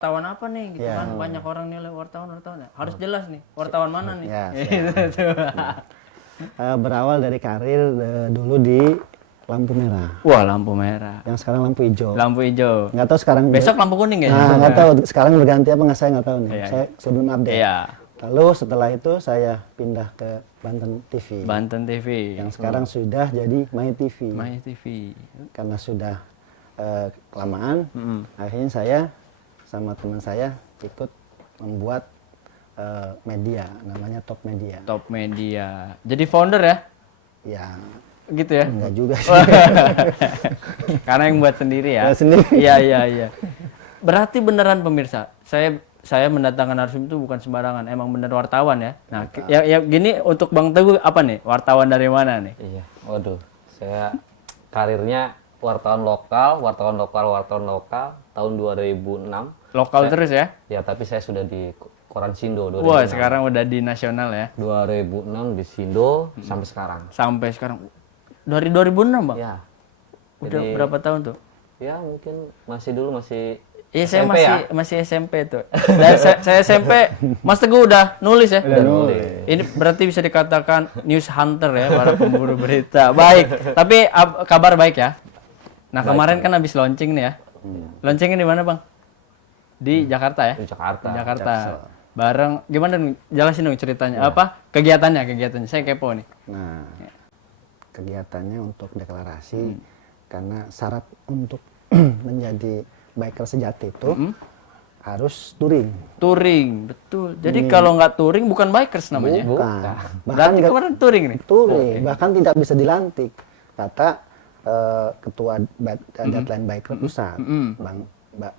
wartawan apa nih gitu Ya. kan, banyak orang nilai wartawan harus jelas nih wartawan mana nih. Ya, Gitu. berawal dari karir dulu di lampu merah, Wah, lampu merah, yang sekarang lampu hijau. lampu hijau, Nggak tahu sekarang. besok lampu kuning ya. Nah, nggak tahu sekarang berganti apa nggak, saya nggak tahu nih. Iya, Saya sebelum update. Iya, Lalu setelah itu saya pindah ke Banten TV, Banten TV yang sekarang sudah jadi My TV. My TV. Karena sudah kelamaan, Mm-mm. akhirnya saya sama teman saya ikut membuat media, namanya Top Media. Top Media, jadi founder ya Ya, gitu ya. enggak juga sih. Karena yang buat sendiri ya. Buat sendiri. Iya. Berarti beneran pemirsa, saya mendatangkan narsum itu bukan sembarangan, emang bener wartawan ya. Nah, ya gini, untuk Bang Teguh apa nih? Wartawan dari mana nih? Iya, waduh, saya karirnya wartawan lokal tahun 2006. Lokal terus ya? Ya, tapi saya sudah di Koran Sindo 2006. Wah, sekarang udah di nasional ya. 2006 di Sindo sampai sekarang. Sampai sekarang. Dari 2006, Bang? Ya. Udah Jadi, berapa tahun tuh? ya mungkin masih Iya, saya SMP masih SMP tuh. Dan saya SMP, Mas Teguh udah nulis ya? Udah nulis. Ini berarti bisa dikatakan news hunter ya, para pemburu berita. Baik, tapi kabar baik ya. Nah, kemarin kan habis launching nih ya. Launchingnya di mana, Bang? Di Jakarta ya? di Jakarta. Di Jakarta. Bareng, gimana nih? Jelasin dong ceritanya. Apa? Kegiatannya. Saya kepo nih. Nah, kegiatannya untuk deklarasi, karena syarat untuk menjadi biker sejati itu harus touring. Touring, betul. Jadi kalau nggak touring bukan bikers namanya. Bukan. Berarti nggak- kemarin touring nih? touring, bahkan tidak bisa dilantik, kata ketua Deadline Biker Pusat,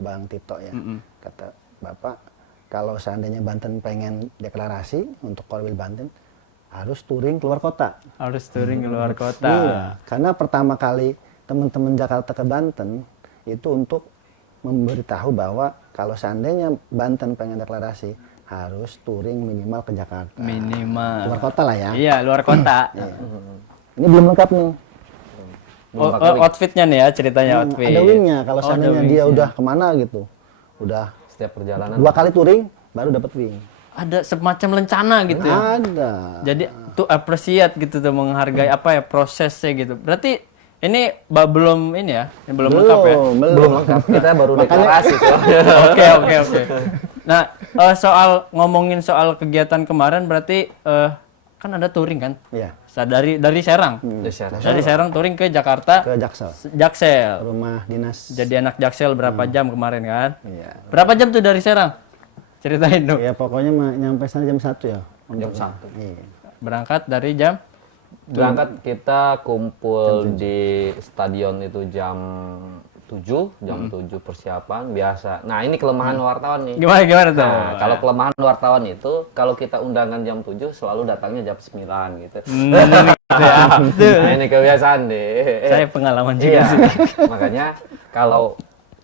Bang Tito ya. Kata Bapak, kalau seandainya Banten pengen deklarasi untuk Korwil Banten, harus touring keluar kota. Harus touring keluar kota. Iya, karena pertama kali teman-teman Jakarta ke Banten itu untuk memberitahu bahwa kalau seandainya Banten pengen deklarasi, harus touring minimal ke Jakarta. Minimal. Keluar kota lah ya. Iya, luar kota. Ini belum lengkap nih. Outfitnya nih ya, ceritanya outfit. Ada wingnya kalau Oh, seandainya ada dia wingsnya. udah kemana gitu. Udah Setiap perjalanan 2 kali touring baru dapat wing. Ada semacam lencana gitu ya. Ada. Jadi tuh appreciate gitu tuh, menghargai apa ya prosesnya gitu. Berarti ini belum ini ya, ini belum lengkap ya. belum lengkap. Kita baru deklarasi soalnya. Oke. Nah, ngomongin soal kegiatan kemarin berarti kan ada touring kan? Iya, Dari Serang. Dari Serang touring ke Jakarta, ke Jaksel. Jaksel. Rumah dinas. Jadi anak Jaksel berapa jam kemarin kan? Iya. Berapa jam tuh dari Serang? Ceritain dong. Ya pokoknya nyampe sana jam 1 ya. Jam 1. Iya. Berangkat dari jam Berangkat kita kumpul di stadion itu jam 7 persiapan biasa. Nah, ini kelemahan wartawan nih. gimana tuh? Nah, kalau kelemahan wartawan itu kalau kita undangan jam 7 selalu datangnya jam 9 gitu. Gitu ya. Nah, ini kebiasaan deh. Saya pengalaman juga Iya. sih. Makanya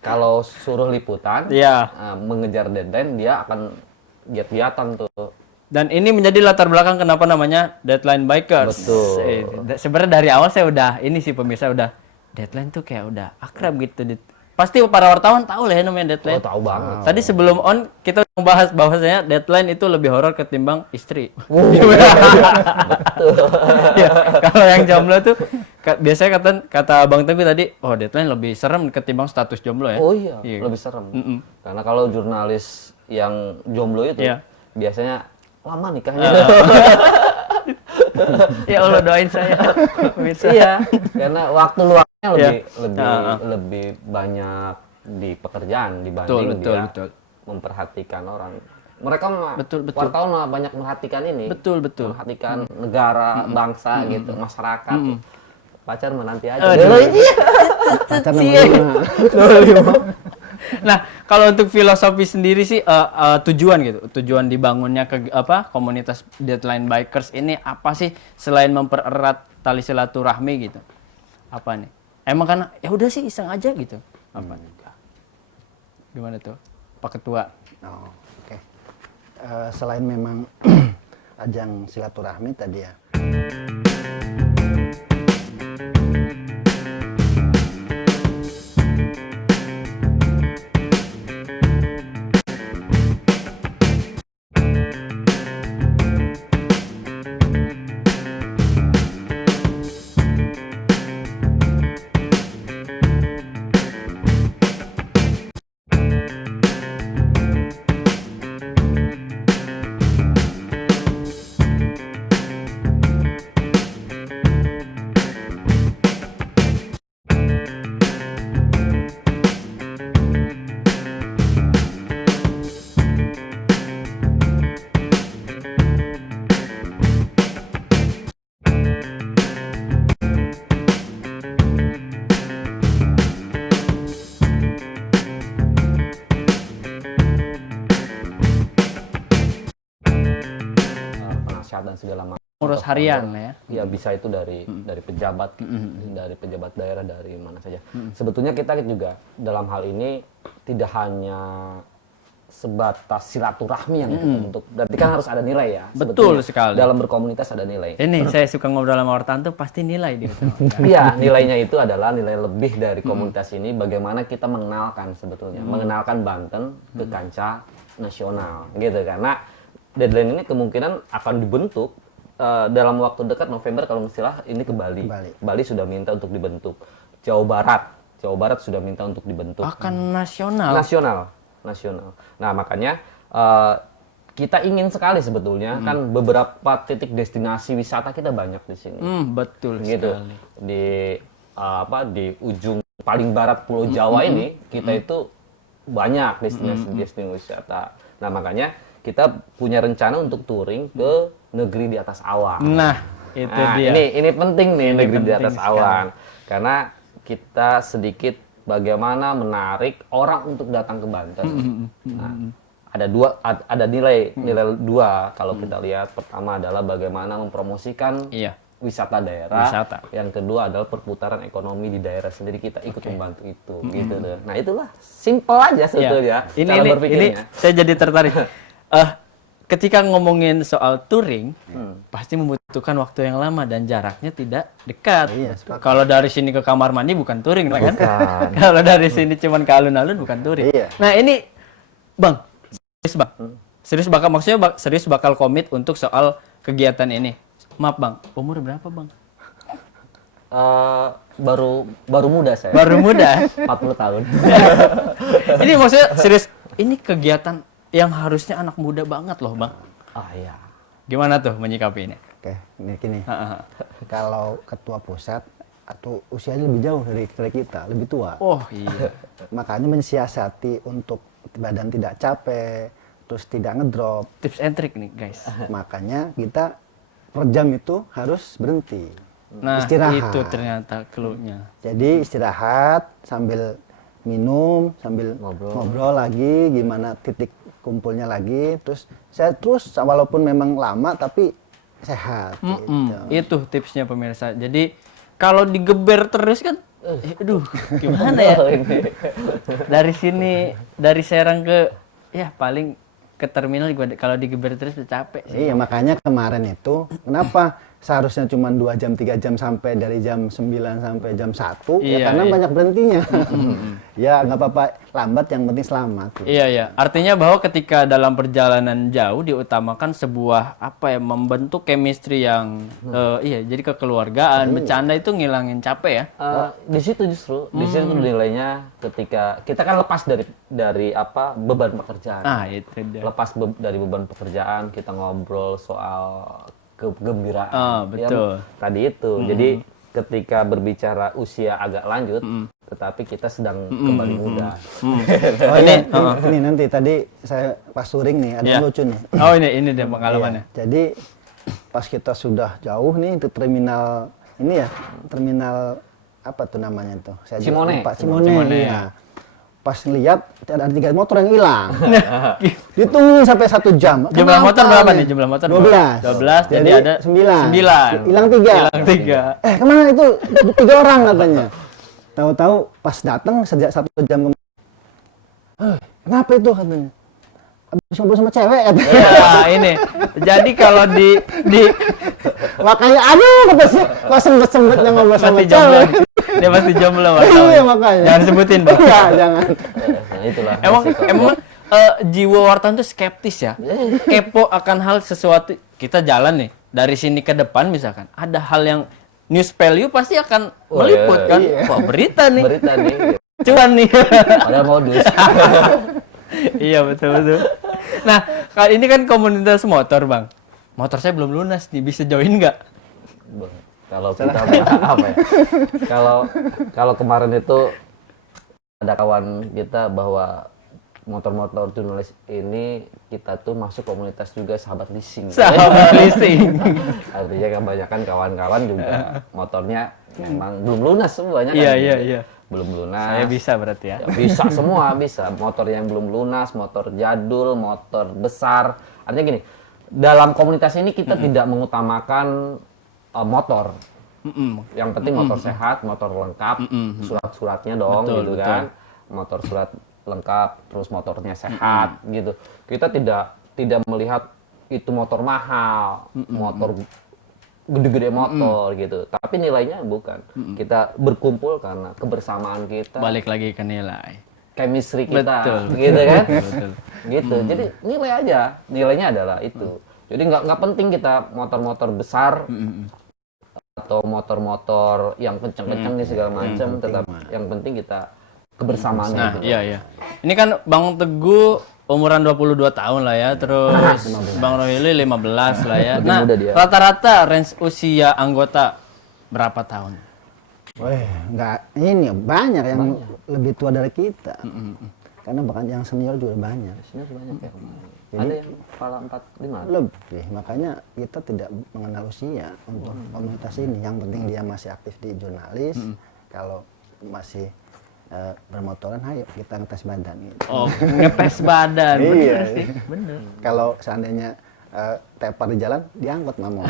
kalau suruh liputan Iya. mengejar deadline, dia akan giat-giatan tuh. Dan ini menjadi latar belakang kenapa namanya Deadline Bikers. Betul. Sebenarnya dari awal saya udah ini sih pemirsa, udah Deadline tuh kayak udah akrab gitu. Pasti para wartawan tahu lah ya namanya Deadline. Oh, tahu banget. Tadi sebelum on kita membahas bahwasanya Deadline itu lebih horor ketimbang istri. Ya, kalau yang jomblo tuh biasanya kata Bang Teguh tadi, oh Deadline lebih serem ketimbang status jomblo ya. Oh iya, lebih serem. Karena kalau jurnalis yang jomblo itu Iya. biasanya lama nikahnya. Ya Allah, doain saya. Pemirsa. Iya, karena waktu luangnya Iya. lebih banyak di pekerjaan dibanding Betul. memperhatikan orang. Mereka Betul. wartawan mah banyak merhatikan ini. Betul. Memperhatikan negara, bangsa gitu, masyarakat. Pacar mah nanti aja. Pacar nomor 5. Nah, kalau untuk filosofi sendiri sih tujuan dibangunnya komunitas Deadline Bikers ini apa sih selain mempererat tali silaturahmi gitu? Apa nih? Emang kan ya udah sih iseng aja gitu. Apa nih? Gimana tuh, Pak Ketua? Oh, oke. Selain memang ajang silaturahmi tadi ya. cacat dan segala macam. Urus harian ya. Ya bisa itu dari pejabat, dari pejabat daerah, dari mana saja. Sebetulnya kita juga dalam hal ini tidak hanya sebatas silaturahmi yang kita bentuk. Berarti kan harus ada nilai ya. Betul sebetulnya. sekali. Dalam berkomunitas ada nilai. Ini saya suka ngobrol sama wartawan tuh pasti nilai dia. Iya, nilainya itu adalah nilai lebih dari komunitas ini. Bagaimana kita mengenalkan sebetulnya, mengenalkan Banten ke kancah nasional, gitu. Karena deadline ini kemungkinan akan dibentuk dalam waktu dekat November kalau istilah ini ke Bali. Bali sudah minta untuk dibentuk. Jawa Barat sudah minta untuk dibentuk. Akan nasional. Nasional. Nah makanya kita ingin sekali sebetulnya kan beberapa titik destinasi wisata kita banyak di sini. Betul Gitu. sekali. Di ujung paling barat Pulau Jawa ini kita itu banyak destinasi wisata. Nah makanya kita punya rencana untuk touring ke negeri di atas awan. Nah, itu dia. Ini penting nih, negeri di atas sekali. awan. Karena kita sedikit bagaimana menarik orang untuk datang ke Banten. Nah, ada nilai dua kalau kita lihat. Pertama adalah bagaimana mempromosikan wisata daerah. Yang kedua adalah perputaran ekonomi di daerah sendiri, kita ikut membantu itu. Gitu tuh. Nah, itulah simple aja sebetulnya cara berpikirnya. Ini saya jadi tertarik. Ketika ngomongin soal touring, pasti membutuhkan waktu yang lama dan jaraknya tidak dekat. Kalau dari sini ke kamar mandi bukan touring lah kan? Kalau dari sini cuman ke alun-alun bukan touring. Nah ini, Bang, serius bakal maksudnya serius bakal komit untuk soal kegiatan ini. Maaf Bang, umur berapa Bang? Baru muda saya. Baru muda? 40 tahun. Ini maksudnya serius, ini kegiatan yang harusnya anak muda banget loh Bang. Iya. Gimana tuh menyikapi ini? Oke, ini gini. Kalau ketua pusat atau usianya lebih jauh dari kita, lebih tua. Oh iya. Makanya mensiasati untuk badan tidak capek, terus tidak ngedrop. Tips and trick nih guys. Makanya kita per jam itu harus berhenti. Nah, istirahat. itu ternyata clue-nya. Jadi istirahat sambil minum, sambil ngobrol lagi, gimana titik kumpulnya lagi. Terus saya walaupun memang lama tapi sehat. Gitu. Itu tipsnya pemirsa. Jadi kalau digeber terus kan, aduh gimana ya? Dari sini, dari Serang ke, ya paling ke terminal juga kalau digeber terus udah capek sih. Iya, makanya kemarin itu kenapa seharusnya cuma 2 jam 3 jam sampai dari jam 9 sampai jam 1 ya karena banyak berhentinya. Ya nggak apa-apa lambat, yang penting selamat. Gitu. Iya. Artinya bahwa ketika dalam perjalanan jauh diutamakan sebuah membentuk chemistry yang jadi kekeluargaan, bercanda itu ngilangin capek ya. Di situ justru nilainya ketika kita kan lepas dari beban pekerjaan. Itu dia. Lepas dari beban pekerjaan, kita ngobrol soal kegembiraan. Betul. Ya, tadi itu. Jadi ketika berbicara usia agak lanjut, tetapi kita sedang kembali muda. Ini nanti tadi saya pas touring nih ada yang lucu nih. Oh ini dia pengalamannya. Jadi pas kita sudah jauh nih itu terminal terminal apa tuh namanya tuh? Saya Cimone. Pak Cimone. Ya. Pas lihat ada 3 motor yang hilang. Ditunggu sampai 1 jam. Jumlah motor berapa nih? Jumlah motor 12. Jadi ada 9. Hilang 3. Kemana itu? 3 orang katanya. Tahu-tahu pas datang sejak 1 jam kemudian. Kenapa itu katanya? Habis ngobrol sama cewek katanya. Ya, ini. Jadi kalau di makanya kok sempet-sempetnya ngobrol sama cewek. Dia pasti jomblo. Iya makanya. Jangan sebutin, Bang. Ya, jangan. Itulah. Emang jiwa wartawan tuh skeptis ya. Kepo akan hal sesuatu. Kita jalan nih dari sini ke depan misalkan. Ada hal yang news value pasti akan meliput kan. Wah, berita nih. Cuan nih. Padahal modus. Iya betul. Nah, kali ini kan komunitas motor, Bang. Motor saya belum lunas nih, bisa join nggak? Kalau kita kalau kemarin itu ada kawan kita bahwa motor-motor jurnalis ini kita tuh masuk komunitas juga sahabat leasing. Sahabat leasing. Artinya kebanyakan kawan-kawan juga motornya memang belum lunas semuanya kan. Iya. Belum lunas. Saya bisa berarti ya. Bisa semua bisa. Motor yang belum lunas, motor jadul, motor besar. Artinya gini, dalam komunitas ini kita tidak mengutamakan motor. Yang penting motor sehat, motor lengkap, surat-suratnya dong, Betul, gitu betul. kan. Motor surat lengkap, terus motornya sehat, gitu. Kita tidak melihat itu motor mahal, motor gede-gede motor, gitu. Tapi nilainya bukan. Kita berkumpul karena kebersamaan kita, Balik lagi ke nilai. chemistry kita, Betul, gitu kan. betul. Gitu. Jadi nilai aja, nilainya adalah itu. Jadi nggak penting kita motor-motor besar atau motor-motor yang kenceng-kenceng nih segala macam, tetap yang penting kita kebersamaan Nah, gitu. iya iya. Ini kan Bang Teguh umuran 22 tahun lah ya, terus Bang Rohili 15 lah ya. Lebih Nah, muda dia. rata-rata range usia anggota berapa tahun? Weh, nggak ini banyak yang lebih tua dari kita. Karena bahkan yang senior juga banyak. Sini banyak ya. Ada yang kepala 45. Lebih, makanya kita tidak mengenal usia untuk komunitas ini. Yang penting dia masih aktif di jurnalis. Kalau masih bermotoran, ayo kita ngetes badan. Gitu. Oh, ngetes badan. Bener Iya. sih, bener. Kalau seandainya tepar di jalan, diangkut mamon.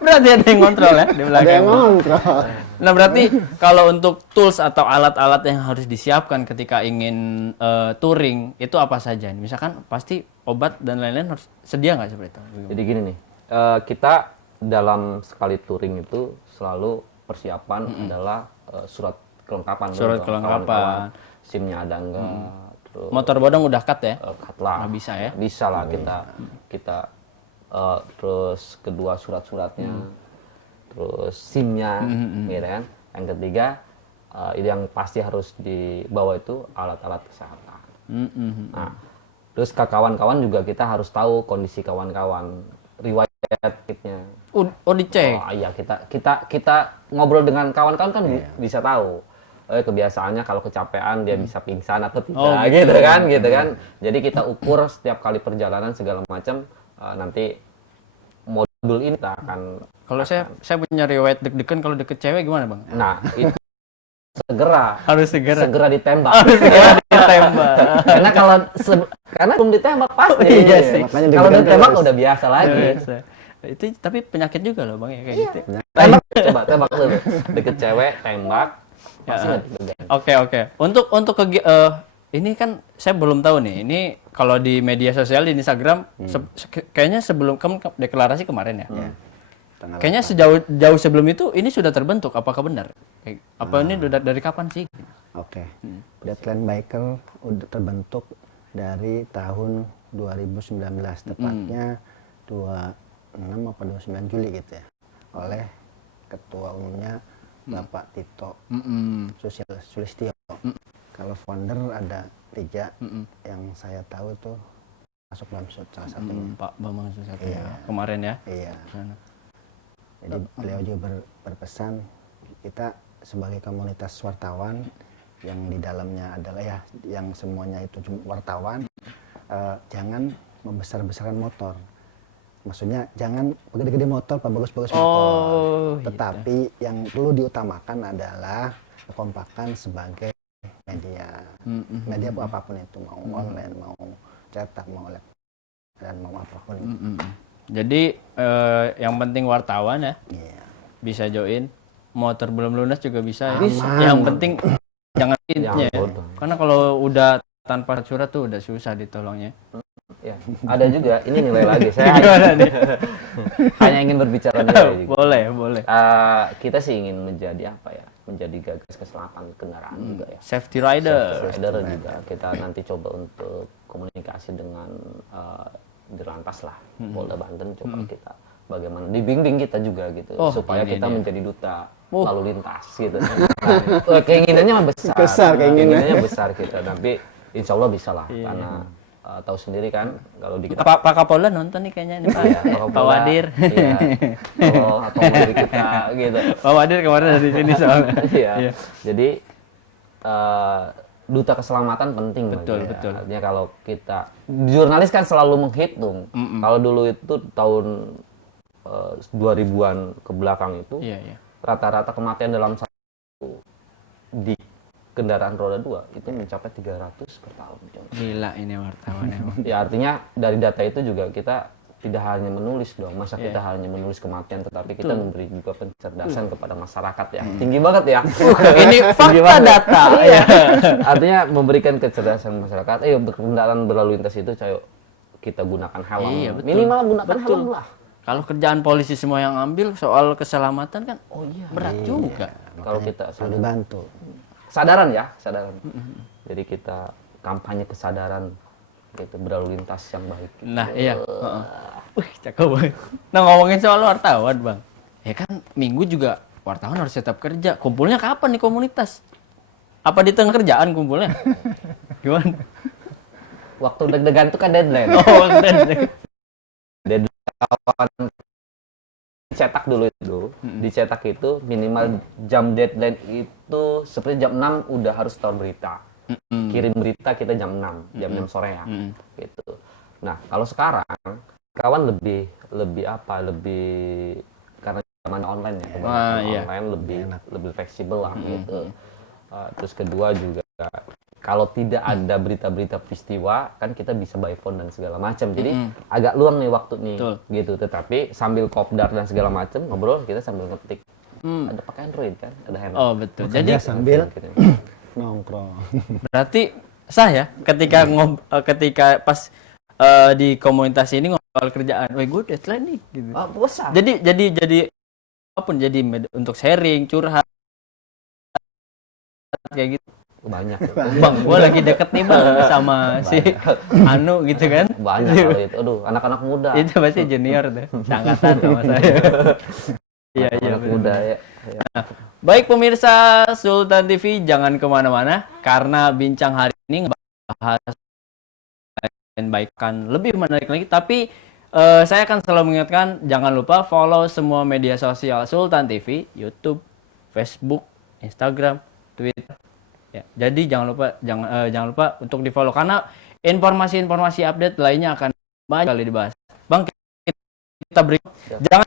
Berarti ada yang kontrol ya di belakang. Ada yang ngontrol. Nah, berarti kalau untuk tools atau alat-alat yang harus disiapkan ketika ingin touring, itu apa saja? Misalkan pasti obat dan lain-lain harus sedia nggak seperti itu? Jadi gini nih, kita dalam sekali touring itu selalu persiapan adalah surat kelengkapan. Surat dulu, kelengkapan. kawan-kawan. SIM-nya ada enggak? Terus Motor bodong udah cut ya? cut lah. Nggak bisa ya? Bisa lah kita terus kedua surat-suratnya, terus SIM-nya, gitu kan. Yang ketiga yang pasti harus dibawa itu alat-alat kesehatan. Nah, terus ke kawan-kawan juga kita harus tahu kondisi kawan-kawan, riwayat kitnya. Oh, dicek. Oh iya, kita ngobrol dengan kawan-kawan kan bisa tahu. Kebiasaannya kalau kecapean dia bisa pingsan atau tidak, Oh, gitu kan. Jadi kita ukur setiap kali perjalanan segala macam, nanti modul ini kita akan. Kalau saya punya riwayat deg-degan kalau deket cewek gimana, Bang? Nah, itu segera Harus segera ditembak. ditembak. Karena belum ditembak pasti. Iya sih. Makanya Kalau deg-degan ditembak terus. udah biasa lagi. Biasa. Itu tapi penyakit juga loh, Bang, ya kayak gitu. Tembak, coba tembak dulu. Deket cewek, tembak. Pasti Ya. nggak deg-degan. Oke. Untuk ini kan saya belum tahu nih. Ini kalau di media sosial di Instagram kayaknya sebelum kamu deklarasi kemarin ya. Tanggal Kayaknya jauh sebelum itu ini sudah terbentuk. Apakah benar? Apa ini udah dari kapan sih? Oke. Deadline Biker udah terbentuk dari tahun 2019, tepatnya 26 atau 29 Juli gitu ya. Oleh ketua umumnya Bapak Tito Sulistyo. Kalau founder ada 3 yang saya tahu itu masuk dalam salah satunya. Pak Bambang Susatyo Iya. kemarin ya. Iya. Sana. Jadi beliau juga berpesan kita sebagai komunitas wartawan yang di dalamnya adalah ya yang semuanya itu cuma wartawan, jangan membesar-besarkan motor. Maksudnya jangan gede-gede motor, pak bagus-bagus motor. gitu. Tetapi yang perlu diutamakan adalah kekompakan sebagai media. Media apapun itu, mau online, mau cetak, mau dan mau apapun. Jadi yang penting wartawan ya Iya. bisa join. Motor belum lunas juga bisa ya. Aman. Yang penting jangan intinya ya. bodoh. Karena kalau udah tanpa surat tuh udah susah ditolongnya. Ya, ada juga. Ini nilai lagi. Saya hanya ingin berbicara nilai. juga. Boleh. Kita sih ingin menjadi apa ya? Menjadi gagas keselamatan kendaraan juga ya. Safety rider. Rider juga. Kita nanti coba untuk komunikasi dengan Dirlantas lah, Polda Banten. Coba kita bagaimana dibimbing kita juga gitu, supaya ini kita dia. menjadi duta lalu lintas gitu. Nah, keinginannya mah besar. Besar keinginannya. besar kita. Tapi insya Allah bisa lah, karena tahu sendiri kan kalau di kita Pak Kapolda nonton nih kayaknya nih Pak. Pak Wadir. Iya. Kalau akomodir kita gitu. Pak Wadir kemarin ada di sini soalnya. Iya. Jadi duta keselamatan penting. Betul. Artinya kalau kita jurnalis kan selalu menghitung. Kalau dulu itu tahun 2000-an ke belakang itu Iya. rata-rata kematian dalam satu di kendaraan roda 2 itu mencapai 300 per tahun. Gila ini wartawan emang. Ya artinya dari data itu juga kita tidak hanya menulis dong, masa kita hanya menulis kematian, tetapi kita memberi juga pencerdasan kepada masyarakat ya. Tinggi banget ya. Ini fakta banget. data ya. Iya. Artinya memberikan kecerdasan masyarakat. Ayo kendaraan berlalu lintas itu, ayo kita gunakan helm. Iya, betul. Minimal gunakan Betul. helm lah. Kalau kerjaan polisi semua yang ambil soal keselamatan kan berat juga. Kalau kita Perlu dibantu. kesadaran ya, kesadaran. Jadi kita kampanye kesadaran gitu, berlalu lintas yang baik. Nah, iya. Heeh. Wih, cakep banget. Nah, ngomongin soal wartawan, Bang. Ya kan Minggu juga wartawan harus tetap kerja. Kumpulnya kapan nih komunitas? Apa di tengah kerjaan kumpulnya? Gimana? Waktu deg-degan itu kan deadline. Oh, keren. Deadline cetak dulu itu, dicetak itu minimal jam deadline itu seperti jam 6 udah harus store berita. Kirim berita kita jam 6 sore ya. Gitu. Nah, kalau sekarang kawan lebih karena zaman online ya, iya. online lebih fleksibel lah gitu. Terus kedua juga kalau tidak ada berita-berita peristiwa kan kita bisa by phone dan segala macam. Jadi agak luang nih waktu nih. Betul. Gitu. Tetapi sambil kopdar dan segala macam ngobrol kita sambil ngetik. Ada pakai Android kan, ada handphone. Oh, betul. Jadi Kerja sambil nongkrong. berarti sah ya ketika pas di komunitas ini ngobrol kerjaan. Wih, gue deadline nih gitu. Ah, besar. Jadi apapun jadi untuk sharing, curhat kayak gitu. Banyak. Bang, gue lagi deket nih Bang sama si Anu gitu kan. Banyak kalau itu. Aduh, anak-anak muda. Itu pasti junior deh, angkatan sama saya. Iya, Anak bener. muda ya. Baik pemirsa Sultan TV, jangan kemana-mana karena bincang hari ini ngebahas baikan lebih menarik lagi. Tapi saya akan selalu mengingatkan, jangan lupa follow semua media sosial Sultan TV, YouTube, Facebook, Instagram, Twitter. Ya, jadi jangan lupa untuk di follow karena informasi-informasi update lainnya akan banyak kali dibahas. Bang, kita beri jangan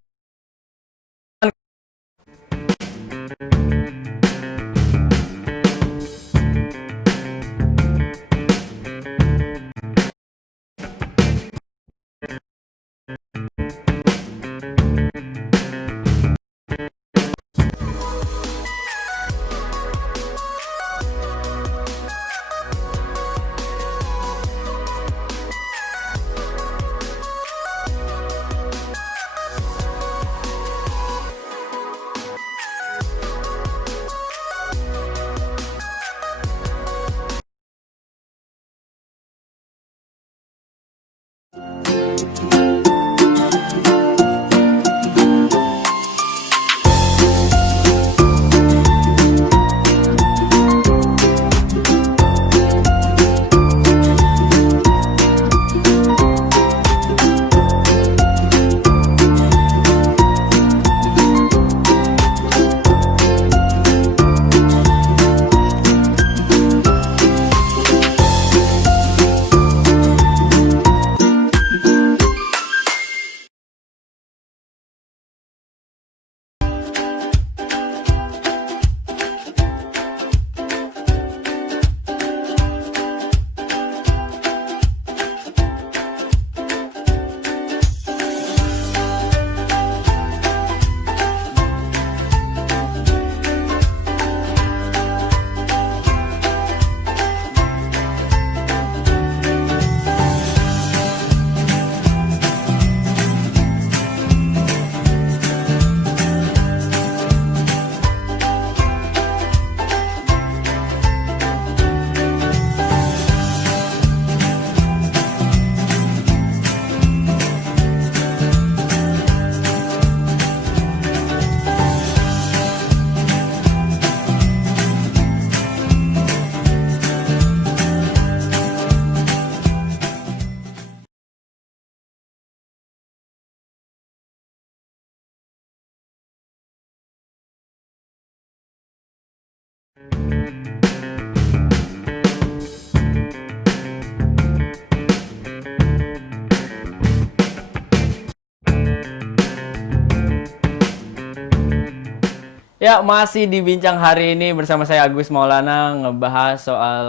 Ya, masih di bincang hari ini bersama saya Agus Maulana ngebahas soal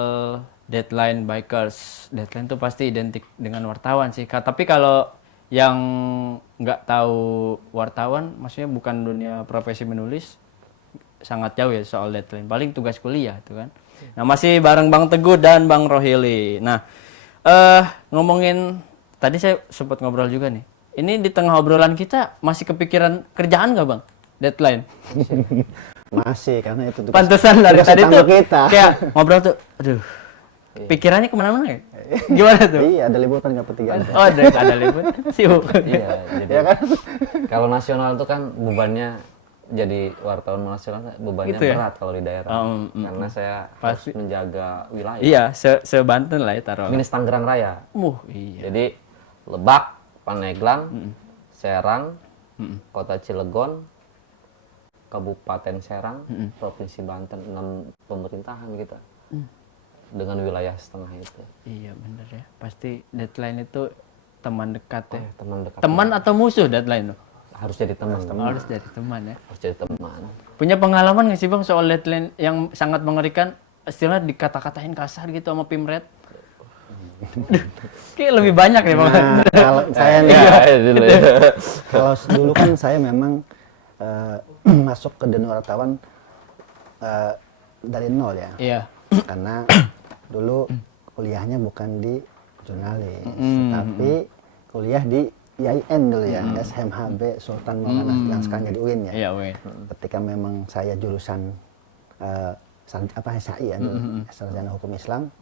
deadline bikers. Deadline itu pasti identik dengan wartawan sih. Tapi kalau yang nggak tahu wartawan, maksudnya bukan dunia profesi menulis, sangat jauh ya soal deadline. Paling tugas kuliah tuh kan. Nah, masih bareng Bang Teguh dan Bang Rohili. Nah, ngomongin tadi saya sempat ngobrol juga nih. Ini di tengah obrolan kita masih kepikiran kerjaan nggak Bang? Deadline. Masih, karena itu tugas, Pantesan dari tugas tadi utama tuh kita. kayak ngobrol tuh, aduh, pikirannya kemana-mana ya? Gimana tuh? Iya, ada liputan nggak petiga. Oh, ada libur, sibuk. Iya, jadi Ya kan? kalau nasional tuh kan bebannya jadi wartawan nasional bebannya Gitu ya? berat kalau di daerah. Karena saya Pasti. harus menjaga wilayah. Iya, se-Banten lah ya taruh. Minus Tangerang Raya. Iya. Jadi Lebak, Pandeglang, Serang, Kota Cilegon, Kabupaten Serang, Provinsi Banten, 6 pemerintahan kita. Dengan wilayah setengah itu. Iya bener ya. Pasti deadline itu teman dekat ya. Teman dekat. Teman atau musuh deadline tuh? Harus jadi teman. Harus dari teman ya. Harus jadi teman. Punya pengalaman nggak sih Bang soal deadline yang sangat mengerikan? Istilah dikata-katain kasar gitu sama Pimret? Kayak lebih banyak ya Bang. Nah, kalau saya nih, dulu ya. kalau dulu kan saya memang masuk ke dunia wartawan dari nol ya. Iya. Karena dulu kuliahnya bukan di jurnalis, tapi kuliah di IAIN dulu ya, SMHB Sultan Maulana yang sekarang jadi UIN ya. Iya, weh. Ketika memang saya jurusan SAI ya, Sarjana Hukum Islam,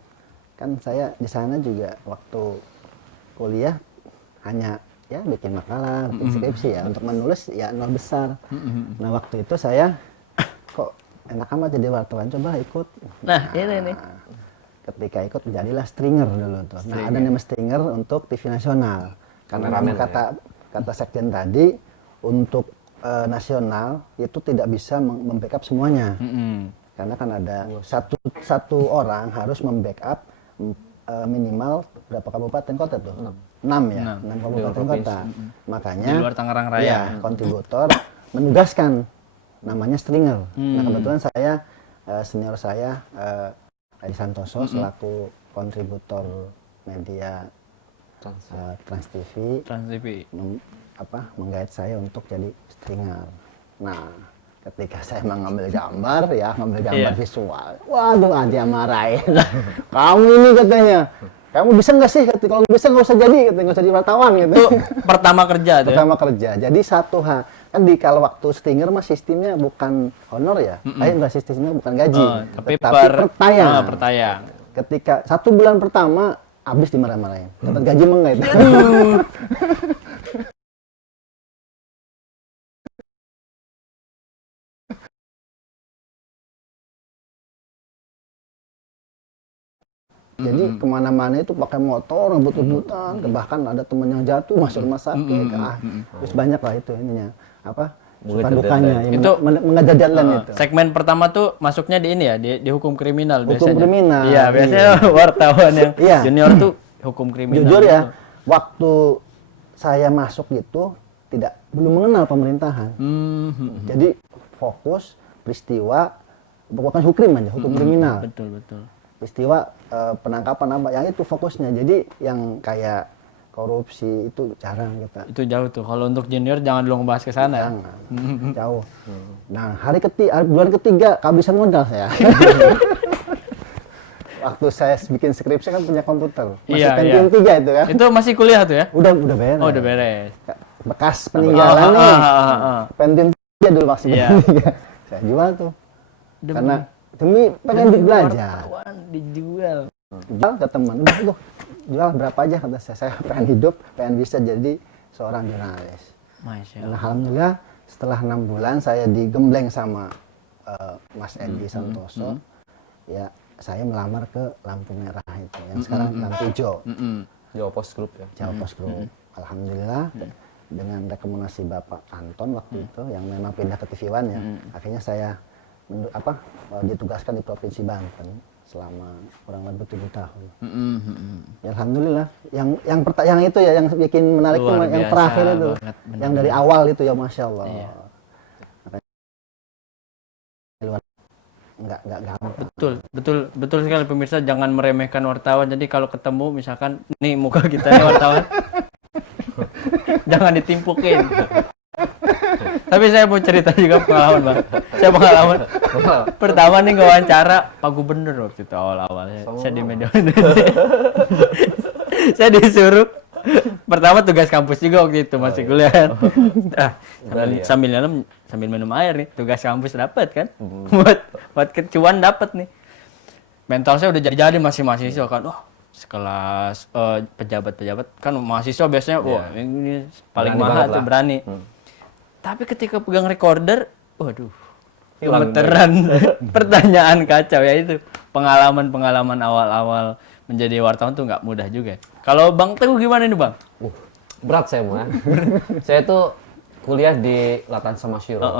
kan saya di sana juga waktu kuliah hanya ya bikin makalah, bikin skripsi ya, untuk menulis ya nol besar. Nah waktu itu saya kok enak amat jadi wartawan, coba ikut. Nah, ini nih. Ketika ikut jadilah stringer dulu tuh. Nah ada nama stringer untuk TV nasional. Karena memang kata sekjen tadi untuk nasional itu tidak bisa membackup semuanya. Karena kan ada satu orang harus membackup minimal berapa kabupaten kota tuh? 6 ya, 6 kabupaten kota. Makanya Di luar Tangerang Raya. ya, kontributor menugaskan namanya stringer. Nah kebetulan saya senior saya Adi Santoso selaku kontributor media Trans TV Trans TV. menggait saya untuk jadi stringer. Nah ketika saya mengambil gambar visual, waduh Adi marahin. Kamu ini katanya, kamu bisa nggak sih? Kalau bisa nggak usah jadi, nggak usah jadi wartawan gitu. Itu pertama kerja tuh. Pertama kerja. Jadi kan kalau waktu stinger mah sistemnya bukan honor ya, enggak sistemnya bukan gaji, tapi per tayang. Per tayang. Ketika 1 bulan pertama habis dimarah-marahin, dapat gaji mah enggak itu. Jadi kemana-mana itu pakai motor, rebut-rebutan, bahkan ada temen yang jatuh masuk rumah sakit, terus banyak lah itu ininya, suka dukanya, Itu mengejar deadline itu. Segmen pertama tuh masuknya di ini ya, di hukum kriminal Hukum biasanya. kriminal, Iya, biasanya wartawan yang Iya. junior tuh hukum kriminal. Jujur gitu. ya, waktu saya masuk itu belum mengenal pemerintahan. Jadi fokus peristiwa, bukan hukum aja, hukum kriminal. Betul. Peristiwa penangkapan yang itu fokusnya. Jadi yang kayak korupsi itu jarang kita. Itu jauh tuh. Kalau untuk junior jangan dulu ngebahas ke sana. Ya. Jangan. Jauh. Nah, bulan ketiga kehabisan modal saya. Waktu saya bikin skripsi kan punya komputer. Masih Pentium 3 itu kan. Itu masih kuliah tuh ya? Udah beres. Oh, udah beres. Bekas peninggalan nih. Pentium 3 dulu maksudnya. Iya. Saya jual tuh. Karena demi pengen belajar. Dijual. Jual ke teman. Udah tuh. Jual berapa aja kata saya pengen hidup, pengen bisa jadi seorang jurnalis. Masya Dan alhamdulillah setelah 6 bulan saya digembleng sama Mas Edi Santoso. Ya, saya melamar ke lampu merah itu yang sekarang lampu hijau. Jawa Post Group ya. Jawa Post Group. Alhamdulillah dengan rekomendasi Bapak Anton waktu itu yang memang pindah ke TV One ya. Akhirnya saya ditugaskan di Provinsi Banten selama kurang lebih 7 tahun. Ya, alhamdulillah. Yang itu ya yang bikin menarik tuh yang terakhir itu. Yang dari awal itu ya Masya Allah. Iya. luar nggak gampang. Betul sekali pemirsa, jangan meremehkan wartawan. Jadi kalau ketemu misalkan nih muka kita nih wartawan, jangan ditimpukin. Tapi saya mau cerita juga pengalaman bang. Saya pengalaman pertama nih wawancara Pak Gubernur waktu itu awal-awal. Saya di media. Saya disuruh pertama tugas kampus juga waktu itu masih kuliah. Sambil minum air nih, tugas kampus dapat kan. Buat kecuan dapat nih. Mental saya udah jadi masih mahasiswa kan. Oh, sekelas pejabat-pejabat kan mahasiswa biasanya wah ini paling mahal tuh berani. Tapi ketika pegang recorder, waduh, gemeteran. Pertanyaan kacau ya itu. Pengalaman awal-awal menjadi wartawan tuh nggak mudah juga. Kalau Bang Teguh gimana nih Bang? Berat saya mah. Saya tuh kuliah di Latan Samasiro,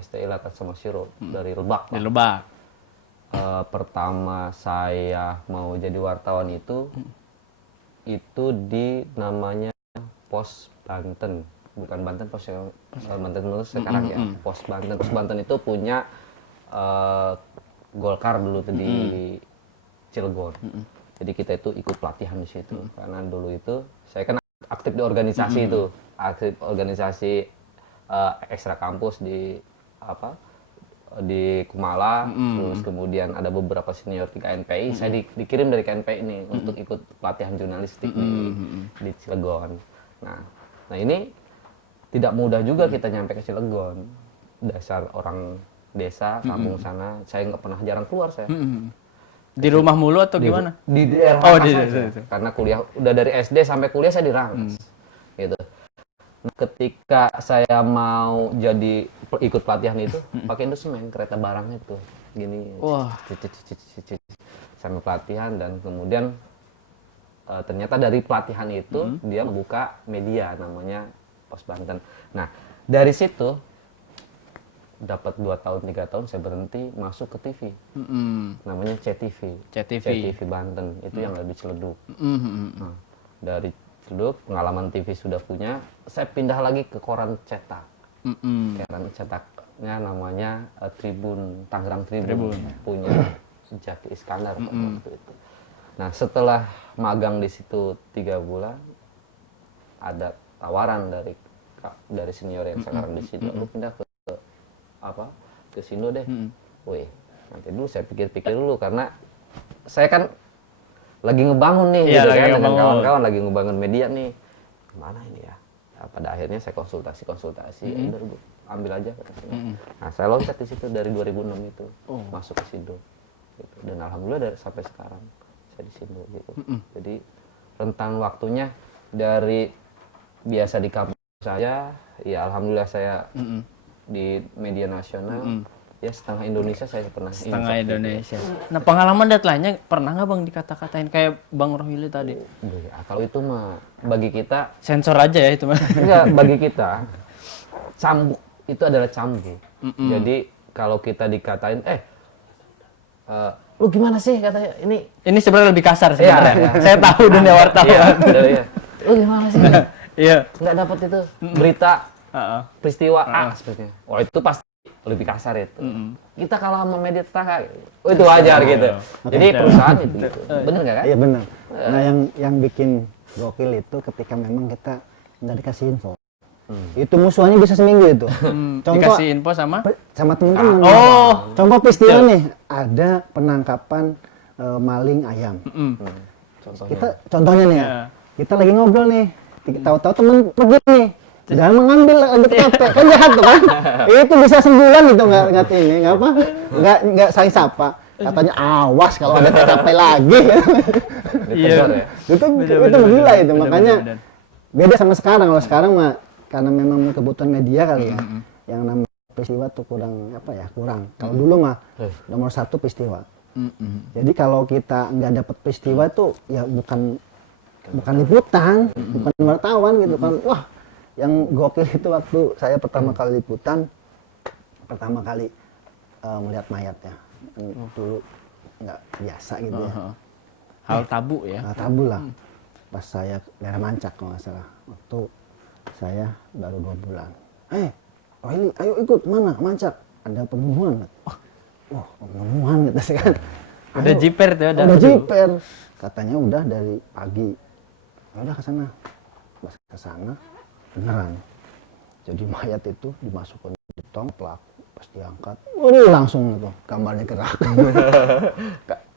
STI Latan Samasiro dari Lebak. Di Lebak. Pertama saya mau jadi wartawan itu di namanya Pos Banten. Bukan Banten Pos yang Banten dulu sekarang ya. Pos Banten. Pos Banten itu punya Golkar dulu tuh di Cilegon. Jadi kita itu ikut pelatihan di situ. Karena dulu itu saya kan aktif di organisasi itu, aktif organisasi ekstra kampus di Kumala, terus kemudian ada beberapa senior di KNPI. Saya dikirim dari KNPI ini untuk ikut pelatihan jurnalistik di Cilegon. Nah ini tidak mudah juga kita nyampe ke Cilegon. Dasar orang desa, kampung sana, saya nggak pernah jarang keluar saya. Di rumah mulu atau gimana? Di daerah di karena kuliah udah dari SD sampai kuliah saya di Rangas. Gitu. Nah, ketika saya mau jadi ikut pelatihan itu pakai indosemen kereta barang itu gini. Wah. Sampai pelatihan dan kemudian ternyata dari pelatihan itu dia membuka media namanya Pos Banten. Nah, dari situ dapat 2 tahun 3 tahun saya berhenti masuk ke TV. Namanya CTV Banten itu yang ada di Ciledug. Nah, dari Ciledug pengalaman TV sudah punya, saya pindah lagi ke koran cetak. Koran cetaknya namanya Tribun Tangerang Tribun. Punya Jaki Iskandar waktu itu. Nah, setelah magang di situ 3 bulan ada tawaran dari senior yang sekarang di situ, lu pindah ke Sindo deh. Wih, nanti dulu saya pikir-pikir dulu karena saya kan lagi ngebangun nih, gitu kan, dengan kawan-kawan lagi ngebangun media nih. Gimana ini ya? Pada akhirnya saya konsultasi, udah Bu, ambil aja kata saya. Nah, saya loncat di situ dari 2006 itu masuk ke Sindo. Gitu. Dan alhamdulillah sampai sekarang saya di Sindo gitu. Jadi rentang waktunya dari biasa di kampus saya, ya alhamdulillah saya di media nasional, ya setengah Indonesia saya pernah. Setengah Indonesia. Nah pengalaman deadline-nya pernah nggak Bang dikata-katain kayak Bang Rohili tadi? Kalau itu mah bagi kita sensor aja ya itu mah. Enggak, bagi kita cambuk itu adalah cambuk. Jadi kalau kita dikatain lu gimana sih katanya ini sebenarnya lebih kasar sebenarnya. Ya. Saya tahu dunia wartawan. Lu gimana sih? Iya. Nggak dapat itu berita peristiwa A sepertinya. Oh itu pasti lebih kasar itu. Kita kalau sama media tetangga, itu wajar gitu. Jadi perusahaan itu gitu. Bener nggak kan? Iya benar. Nah yang bikin gokil itu ketika memang kita nggak dikasih info. Itu musuhannya bisa seminggu itu. Contoh, dikasih info sama teman-teman. Contoh peristiwa nih, ada penangkapan maling ayam. Contohnya nih ya, kita lagi ngobrol nih, tahu-tahu temen pergi nih, jangan mengambil lagi TKP, kan jahat tuh kan? Itu bisa sebulan gitu nggak saling sapa. Katanya awas kalau ada TKP lagi. Iya. Itu gila itu, makanya beda sama sekarang. Kalau sekarang mah karena memang kebutuhan media kali ya, yang namanya peristiwa tuh kurang. Kalau dulu mah nomor 1 peristiwa. Jadi kalau kita nggak dapat peristiwa tuh ya bukan liputan, bukan wartawan gitu kan. Wah, yang gokil itu waktu saya pertama kali liputan, melihat mayat ya. Dulu nggak biasa gitu ya. Hal tabu ya. Hal tabu lah. Pas saya daerah Mancak kalau nggak salah. Waktu saya baru 2 bulan. Rohili, ayo ikut mana Mancak? Ada pembunuhan. wah pembunuhan gitu sih kan. Udah Ayo, jiper tuh, udah jiper. Katanya udah dari pagi. Ya udah ke sana. Pas ke sana beneran. Jadi mayat itu dimasukkan di tong pelaku pas diangkat. Waduh langsung itu gambarnya gerak.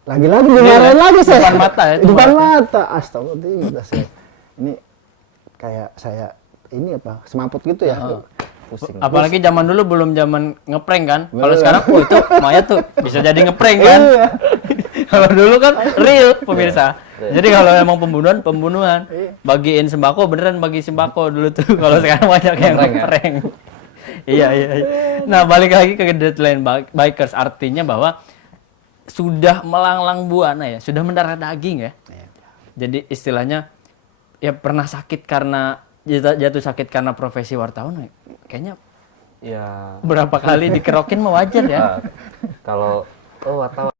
Lagi-lagi dimarahin lagi saya. Depan mata ya, itu Depan mata. mata. Astagfirullah saya. Ini kayak saya ini apa? Semaput gitu ya. Pusing. Apalagi zaman dulu belum zaman ngeprank kan. Kalau sekarang itu mayat tuh bisa jadi ngeprank kan. Iya. Kalau dulu kan real pemirsa. Jadi kalau emang pembunuhan. Bagiin sembako beneran bagi sembako dulu tuh. Kalau sekarang banyak yang Ngeprank ya? ngeprank. Iya. Nah, balik lagi ke Deadline Bikers, artinya bahwa sudah melanglang buana ya, sudah mendarah daging ya. Jadi istilahnya ya pernah sakit karena jatuh sakit karena profesi wartawan, kayaknya Ya, berapa kali dikerokin mah wajar ya. kalau wartawan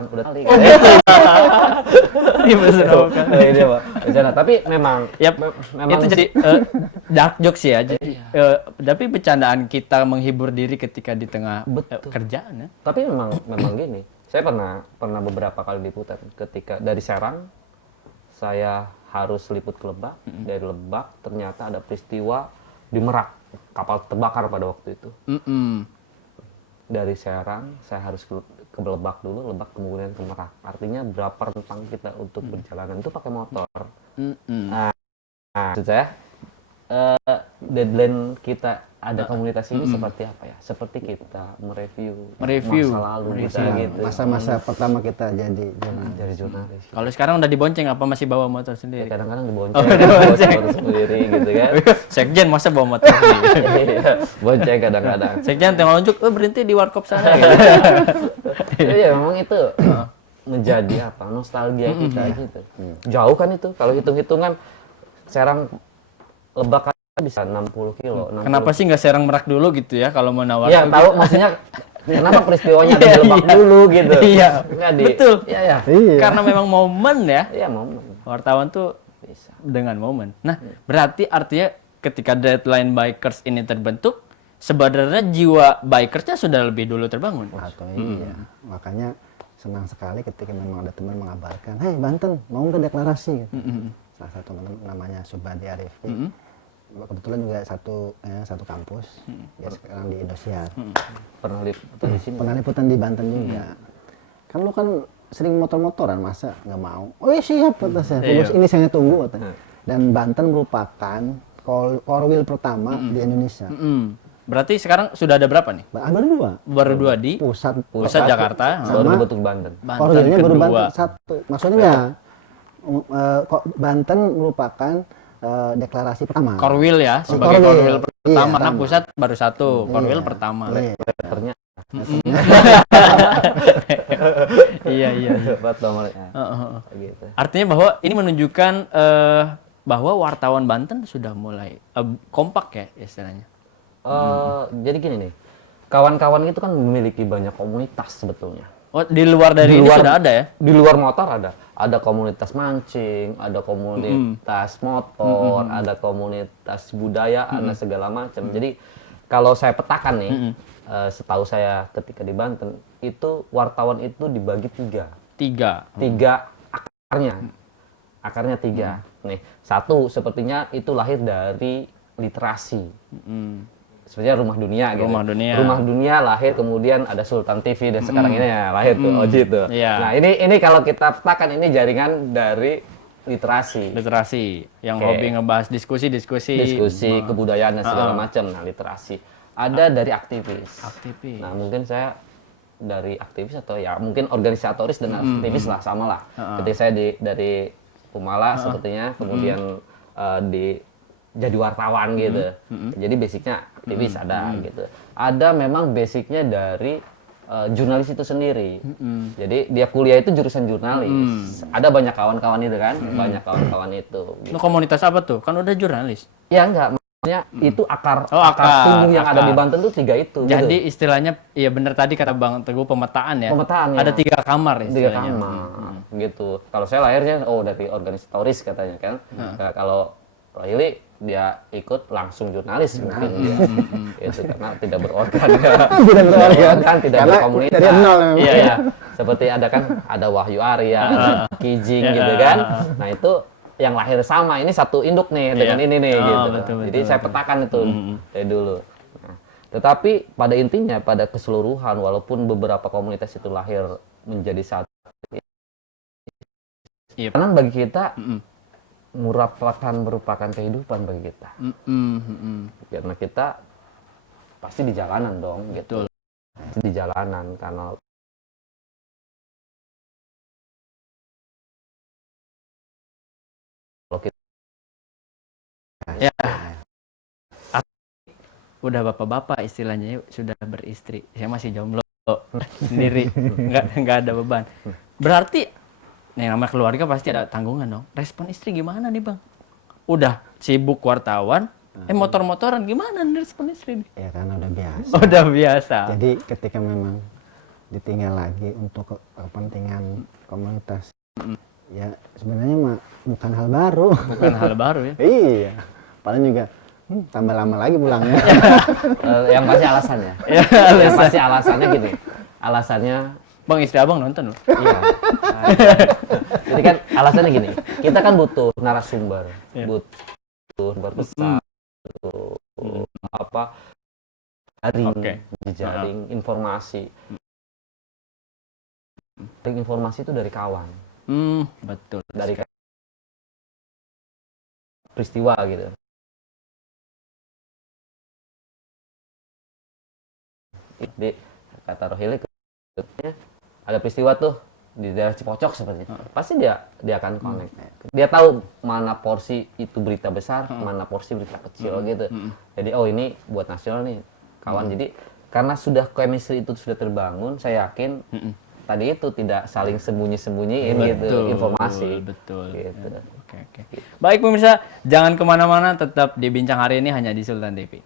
udah kali. Iya betul. Ini Pak. Bercanda. Tapi memang Ya, memang itu jadi dark jokes ya. Jadi, tapi bercandaan kita menghibur diri ketika di tengah kerjaan ya. Tapi memang gini. Saya pernah beberapa kali liputan ketika dari Serang saya harus liput ke Lebak. Dari Lebak ternyata ada peristiwa di Merak, kapal terbakar pada waktu itu. Dari Serang saya harus ke Lebak dulu, Lebak kemudian ke Merak. Artinya berapa rentang kita untuk berjalanan itu pakai motor. Nah, maksud saya deadline kita ada komunitas ini seperti apa ya? Seperti kita mereview masa lalu kita gitu. Masa-masa pertama kita jadi jurnalis. Jadi jurnalis. Kalau sekarang udah dibonceng apa masih bawa motor Ya, sendiri? kadang-kadang dibonceng, bawa motor sendiri gitu kan. Sekjen masa bawa motor sendiri? Iya, bonceng kadang-kadang. Sekjen tengok nunjuk, berhenti di warkop sana gitu. Iya, memang itu menjadi apa? Nostalgia kita gitu. Jauh kan itu. Kalau hitung-hitungan Serang Lebak kan bisa 60 kilo. 60. Kenapa sih nggak Serang Merak dulu gitu ya kalau mau nawarkan? Ya, tahu maksudnya kenapa peristiwanya ada di Iya, Lebak iya. dulu gitu. Iya, Nggak betul. Iya, ya. Iya. Karena memang momen ya. Iya, momen. Wartawan tuh Bisa. dengan momen. Nah, berarti artinya ketika Deadline Bikers ini terbentuk, sebenarnya jiwa bikersnya sudah lebih dulu terbangun. Atau iya. Makanya senang sekali ketika memang ada teman mengabarkan, "Hei Banten, mau nggak deklarasi?" Salah satu teman namanya Subadi Arifin. Kebetulan juga satu kampus. Dia sekarang di Indosiar. Pernah liputan di sini. Pernah liputan di Banten juga. Kan lu kan sering motor-motoran, masa nggak mau? Oh iya siap, kata saya. Terus ini saya tunggu, katanya. Dan Banten merupakan core wheel pertama di Indonesia. Berarti sekarang sudah ada berapa nih? Baru dua. Baru dua di Pusat pusat Jakarta. Baru Sama- dibentuk Banten. core Banten wheelnya baru kedua. Banten satu. Maksudnya ya, kok Banten merupakan deklarasi pertama. Core wheel ya, sebagai Core core wheel. wheel pertama. Iya, Nah, sama. pusat baru satu, core wheel pertama. Iya. Letternya Iya. buat nomornya. Gitu. Artinya bahwa ini menunjukkan bahwa wartawan Banten sudah mulai kompak ya istilahnya. Jadi gini nih, kawan-kawan itu kan memiliki banyak komunitas sebetulnya. Oh, di luar dari ini sudah ada ya? Di luar motor ada komunitas mancing, ada komunitas motor, ada komunitas budaya, ada segala macam. Jadi kalau saya petakan nih, setahu saya ketika di Banten itu wartawan itu dibagi tiga akarnya tiga. Nih, satu sepertinya itu lahir dari literasi. Sebenarnya Rumah Dunia gitu. Rumah Dunia lahir, kemudian ada Sultan TV dan sekarang ini ya lahir tuh Oji tuh. Iya. Nah, ini kalau kita petakan ini jaringan dari literasi. Literasi yang Oke. hobi ngebahas diskusi Kebudayaan dan segala macam. Nah, literasi. Ada dari aktivis. aktivis. Nah, mungkin saya dari aktivis atau ya mungkin organisatoris dan aktivis lah sama lah. Ketika saya dari Pumala sepertinya, kemudian jadi wartawan gitu. Jadi basicnya aktivis ada gitu. Ada memang basicnya dari jurnalis itu sendiri. Jadi dia kuliah itu jurusan jurnalis. Ada banyak kawan-kawan itu kan, banyak kawan-kawan itu. Gitu. Lu komunitas apa tuh? Kan udah jurnalis. Ya enggak, maksudnya itu akar Oh, akar. tumbuh yang ada di Akar. Banten tuh tiga itu. Jadi gitu. istilahnya, iya benar tadi kata Bang Teguh pemetaan ya. Pemetaan, ya. Ada 3 kamar Tiga istilahnya. kamar gitu. Kalau saya lahirnya dari organisatoris katanya kan. Nah, kalau Rohili dia ikut langsung jurnalis mungkin dia. Itu karena tidak berorgan ya. Tidak berorgan. Tidak Karena berkomunitas. dari nol memang. Iya, iya. Seperti ada Wahyu Arya, ada Kijing gitu kan. Nah, itu yang lahir sama, ini satu induk nih dengan ini nih gitu. Betul, Jadi saya petakan itu dari dulu. Nah, tetapi pada intinya, pada keseluruhan, walaupun beberapa komunitas itu lahir menjadi satu, Yep. karena bagi kita merupakan kehidupan bagi kita. Karena kita pasti di jalanan dong, gitu. Pasti di jalanan karena kalau kita Ya. Udah bapak-bapak istilahnya yuk, sudah beristri. Saya masih jomblo sendiri, nggak ada beban. Berarti nih namanya keluarga pasti ada tanggungan dong. Respon istri gimana nih bang? Udah sibuk wartawan, motor-motoran gimana nih respon istri nih? Ya karena udah biasa. Udah biasa. Jadi ketika memang ditinggal lagi untuk kepentingan komunitas, ya sebenarnya mah bukan hal baru. Bukan hal baru ya. Iya, paling juga tambah lama lagi pulangnya. yang pasti alasannya. Yang pasti alasannya gini. Alasannya Bang istri abang nonton loh. iya. Jadi kan alasannya gini. Kita kan butuh narasumber, butuh besar, butuh apa? Jejaring informasi. Informasi itu dari kawan. Betul. Dari peristiwa gitu. Di kata Rohili ada peristiwa tuh di daerah Cipocok seperti itu. Pasti dia akan connect. Dia tahu mana porsi itu berita besar, mana porsi berita kecil gitu. Jadi ini buat nasional nih kawan. Jadi karena sudah chemistry itu sudah terbangun, saya yakin tadi itu tidak saling sembunyi-sembunyiin gitu informasi. Betul. Gitu. Oke. Baik pemirsa, jangan kemana-mana, tetap di Bincang Hari ini hanya di Sultan TV.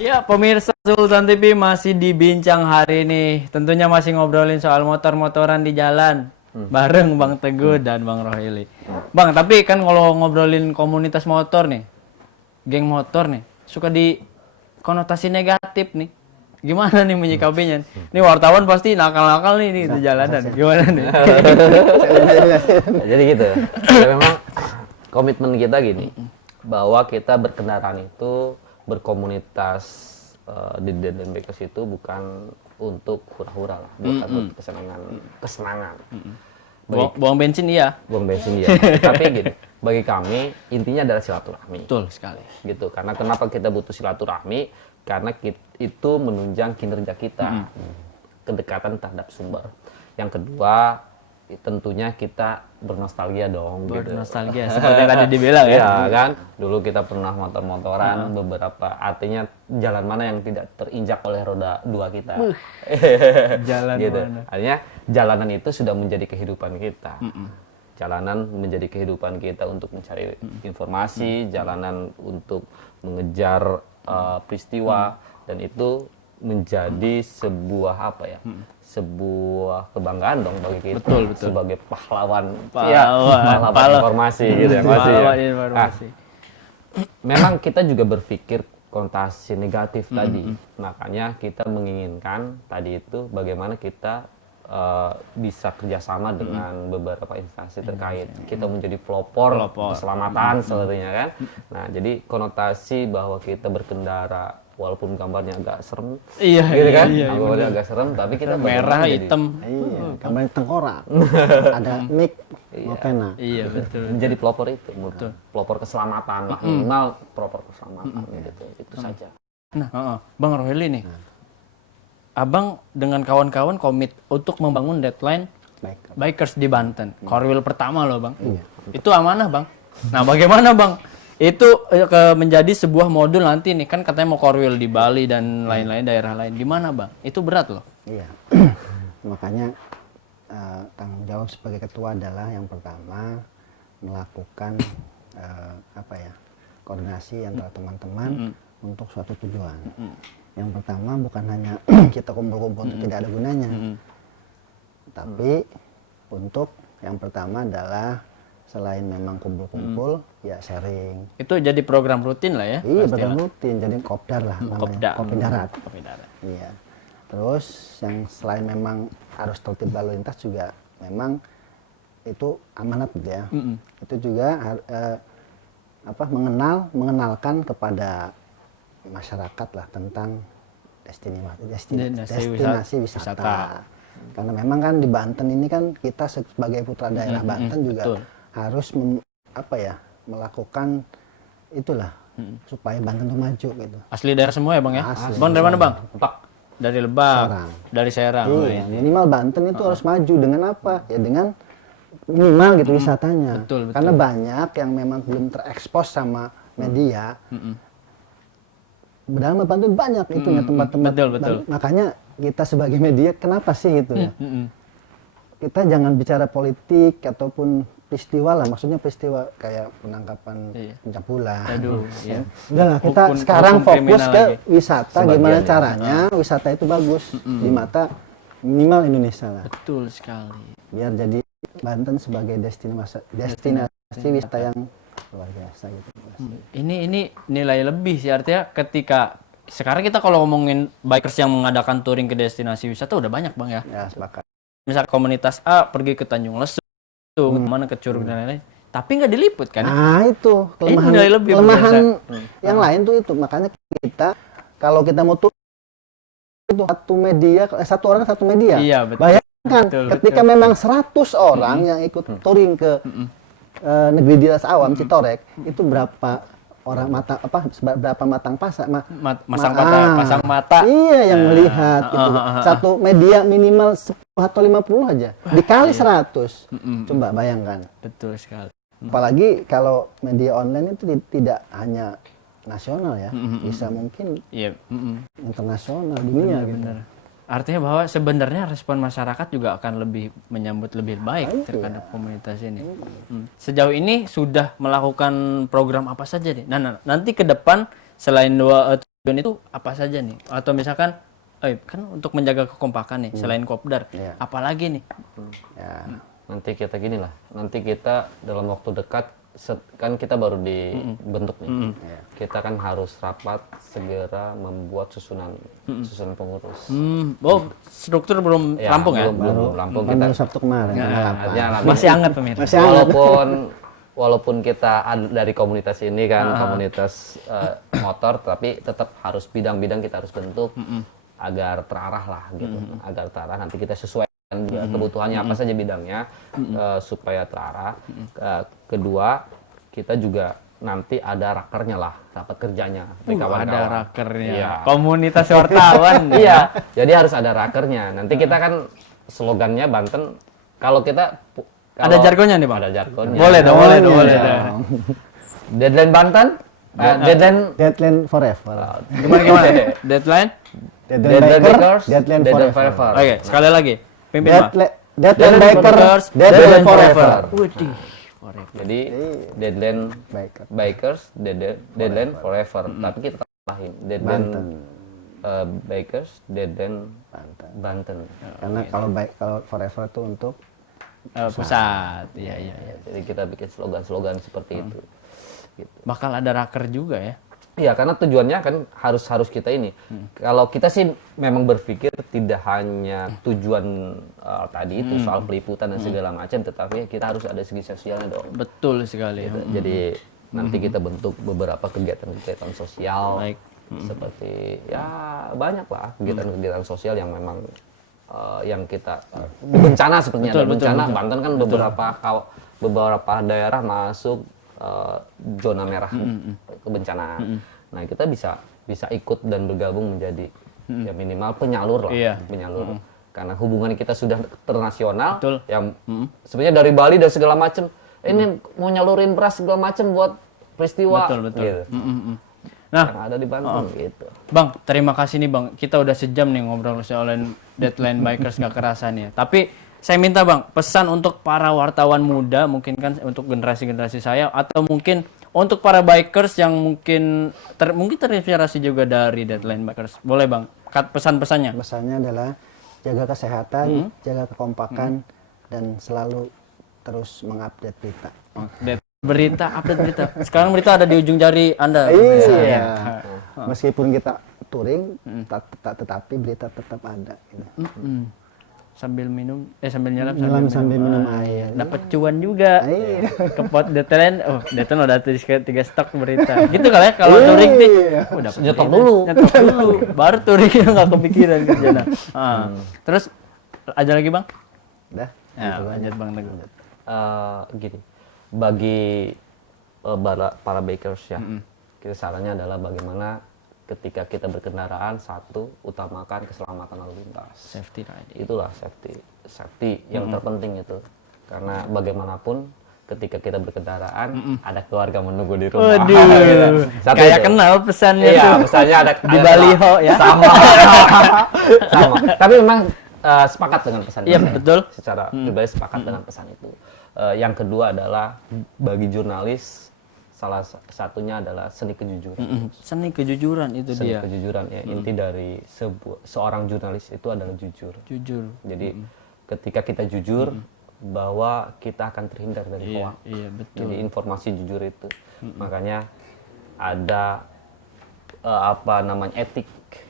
Ya, pemirsa Sultan TV masih di Bincang Hari ini. Tentunya masih ngobrolin soal motor-motoran di jalan. Bareng Bang Teguh dan Bang Rohili. Bang, tapi kan kalau ngobrolin komunitas motor nih, geng motor nih, suka di konotasi negatif nih. Gimana nih menyikapinya? Nih wartawan pasti nakal-nakal nih di jalanan. Gimana nih? Jadi gitu. Ya memang komitmen kita gini, bahwa kita berkendaraan itu berkomunitas di dan Bikers itu bukan untuk hura-hura lah, bukan untuk kesenangan. Buang bensin iya. Buang bensin iya. Tapi gitu, bagi kami intinya adalah silaturahmi. Betul sekali. Gitu. Karena kenapa kita butuh silaturahmi? Karena itu menunjang kinerja kita, kedekatan terhadap sumber. Yang kedua, tentunya kita bernostalgia dong gitu. Bernostalgia seperti yang tadi dibilang ya. Iya kan, dulu kita pernah motor-motoran, beberapa artinya jalan mana yang tidak terinjak oleh roda dua kita. Jalan gitu. mana. Artinya jalanan itu sudah menjadi kehidupan kita. Jalanan menjadi kehidupan kita untuk mencari informasi, jalanan untuk mengejar peristiwa, dan itu menjadi sebuah apa ya? Sebuah kebanggaan dong bagi kita sebagai pahlawan informasi gitu ya masih. Informasi. Memang kita juga berpikir konotasi negatif tadi, makanya kita menginginkan tadi itu bagaimana kita bisa kerjasama dengan beberapa instansi terkait. Kita menjadi pelopor keselamatan sepertinya kan. Nah, jadi konotasi bahwa kita berkendara walaupun gambarnya agak serem, gitu kan? Gambarnya agak serem, tapi kita merah, hitam. Iya, gambar tengkorak. Ada mic, mau pena. Iya, betul. Menjadi pelopor itu, pelopor keselamatan lah, minimal pelopor keselamatan gitu. Itu saja. Nah, Bang Roheli nih. Abang dengan kawan-kawan komit untuk membangun deadline bikers di Banten. Korwil pertama loh, Bang. Itu amanah, Bang. Nah, bagaimana, Bang? Itu menjadi sebuah modul nanti nih, kan katanya mau korwil di Bali dan lain-lain daerah lain. Gimana, Bang? Itu berat loh. Iya. Makanya tanggung jawab sebagai ketua adalah yang pertama melakukan koordinasi antara teman-teman untuk suatu tujuan. Yang pertama bukan hanya kita kumpul-kumpul untuk tidak ada gunanya, tapi untuk yang pertama adalah selain memang kumpul-kumpul, ya sharing. Itu jadi program rutin lah ya? Iya, program rutin. Jadi kopdar lah namanya. Kopi darat. Kopi darat. Iya. Terus yang selain memang harus tertib lalu lintas juga memang itu amanat gitu ya. Itu juga mengenalkan kepada masyarakat lah tentang destinasi wisata. Karena memang kan di Banten ini kan kita sebagai putra daerah Banten juga harus melakukan itulah supaya Banten itu maju gitu. Asli daerah semua ya, Bang ya? Asli. Bang dari mana, Bang? Dari Lebak. Serang. Dari Serang. Iya, minimal Banten itu harus maju dengan apa? Ya dengan minimal gitu wisatanya. Betul. Karena banyak yang memang belum terekspos sama media. Padahal Banten banyak itunya tempat-tempat. Betul. Makanya kita sebagai media kenapa sih gitu ya? Kita jangan bicara politik ataupun peristiwa lah, maksudnya peristiwa kayak penangkapan pencabulan. Iya. Udah lah, kita sekarang fokus ke wisata, gimana caranya wisata itu bagus di mata minimal Indonesia lah. Betul sekali. Biar jadi Banten sebagai destinasi wisata yang luar biasa gitu. Ini nilai lebih sih, artinya ketika sekarang kita kalau ngomongin bikers yang mengadakan touring ke destinasi wisata udah banyak, Bang ya. Ya, sepakat. Misal komunitas A pergi ke Tanjung Lesu, kemana ke Curug dan lain-lain, tapi nggak diliput kan? Nah itu kelemahan, nilai lebih yang lain tuh itu. Makanya kita kalau kita mau tuh itu satu orang satu media. Iya, betul. Bayangkan ketika memang 100 orang yang ikut touring ke negeri dinas awam Citorek, itu berapa orang berapa pasang mata iya yang melihat gitu. Satu media minimal 10 atau 50 aja dikali 100. Coba bayangkan. Betul sekali. Apalagi kalau media online itu tidak hanya nasional ya, bisa mungkin internasional dunia gitu. Benar. Artinya bahwa sebenarnya respon masyarakat juga akan lebih menyambut lebih baik terhadap komunitas ini. Sejauh ini sudah melakukan program apa saja nih? Nah, nanti ke depan selain dua tujuan itu apa saja nih? Atau misalkan, kan untuk menjaga kekompakan nih, selain kopdar, apalagi nih? Ya. Nanti kita gini lah, nanti kita dalam waktu dekat kan kita baru dibentuk nih, kita kan harus rapat segera membuat susunan pengurus. Struktur belum rampung ya? Belum rampung. Kita Sabtu kemarin. Masih hangat pemirsa. Walaupun kita dari komunitas ini kan komunitas motor, tapi tetap harus bidang-bidang kita harus bentuk agar terarah lah gitu, agar terarah. Nanti kita sesuaikan juga kebutuhannya apa saja bidangnya supaya terarah. Kedua, kita juga nanti ada rakernya lah, rapat kerjanya. Ada rakernya. Iya. Komunitas wartawan. Iya, jadi harus ada rakernya. Nanti kita kan slogannya Banten Kalau kita Ada jargonnya nih, Bang? Ada jargonnya. Boleh dong, boleh dong, boleh dong. Deadline Banten, deadline Deadline forever. Gimana gimana? Deadline? Deadline Bakers, Deadline Deadline forever. Forever. Oke, sekali lagi. Pimpin, Bang. Deadline bikers, deadline forever. Widih. Jadi deadline Biker. Bikers, deadline forever. Tapi kita tambahin deadline Bikers, deadline Banten. Karena kalau forever itu untuk Pusat. Iya, iya, iya. Jadi kita bikin slogan-slogan seperti itu. Gitu. Bakal ada raker juga ya. Iya, karena tujuannya kan harus kita ini. Kalau kita sih memang berpikir tidak hanya tujuan tadi itu soal peliputan dan segala macam, tetapi kita harus ada segi sosialnya dong. Betul sekali. Gitu. Jadi nanti kita bentuk beberapa kegiatan-kegiatan sosial, Baik. seperti ya banyak lah kegiatan-kegiatan sosial yang memang yang kita bencana sepertinya Betul, ada betul, bencana. betul. Banten kan beberapa daerah masuk zona merah kebencanaan. Nah, kita bisa ikut dan bergabung menjadi ya minimal penyalur lah, Iya. penyalur. Karena hubungan kita sudah internasional, Betul. yang sebenarnya dari Bali dan segala macam, ini mau nyalurin beras segala macam buat peristiwa, Betul, betul. gitu. Nah, Yang ada di Banten, gitu. Bang, terima kasih nih Bang. Kita udah sejam nih ngobrol soal Deadline Bikers nggak kerasa nih ya. Tapi saya minta Bang, pesan untuk para wartawan muda, mungkin kan untuk generasi-generasi saya, atau mungkin untuk para bikers yang mungkin terinspirasi juga dari Deadline Bikers. Boleh Bang, pesan-pesannya. pesannya adalah jaga kesehatan, jaga kekompakan, dan selalu terus mengupdate berita. Update berita. Sekarang berita ada di ujung jari Anda. Iya. Meskipun kita touring, tetapi berita tetap ada. Gitu. Sambil minum, sambil nyelam Sambil minum air. dapat cuan juga. Iya. Ke pot Deadline, Deadline udah tulis ke 3 stok berita. Gitu kali ya kalau touring nih. Udah Nyetok dulu. Nyetok dulu. Baru touringnya nggak kepikiran kerjanya. Terus aja lagi Bang? Dah. Ya, lanjut Bang Teguh. Gini, bagi para bikers ya, kita sarannya adalah bagaimana ketika kita berkendaraan, satu, utamakan keselamatan lalu lintas. Safety riding. Itulah safety yang terpenting itu. Karena bagaimanapun ketika kita berkendaraan, ada keluarga menunggu di rumah. Waduh, Satu kayak itu. kenal pesannya Iya, tuh. pesannya ada Di baliho ya. Sama. Sama. Tapi memang sepakat dengan pesan Iya, itu. betul. Secara pribadi sepakat dengan pesan itu. Yang kedua adalah bagi jurnalis, salah satunya adalah seni kejujuran. Seni kejujuran itu Seni dia. kejujuran ya, inti dari seorang jurnalis itu adalah jujur. Jujur. Jadi ketika kita jujur, bahwa kita akan terhindar dari Iya, hoax. iya betul. Jadi informasi jujur itu. Makanya ada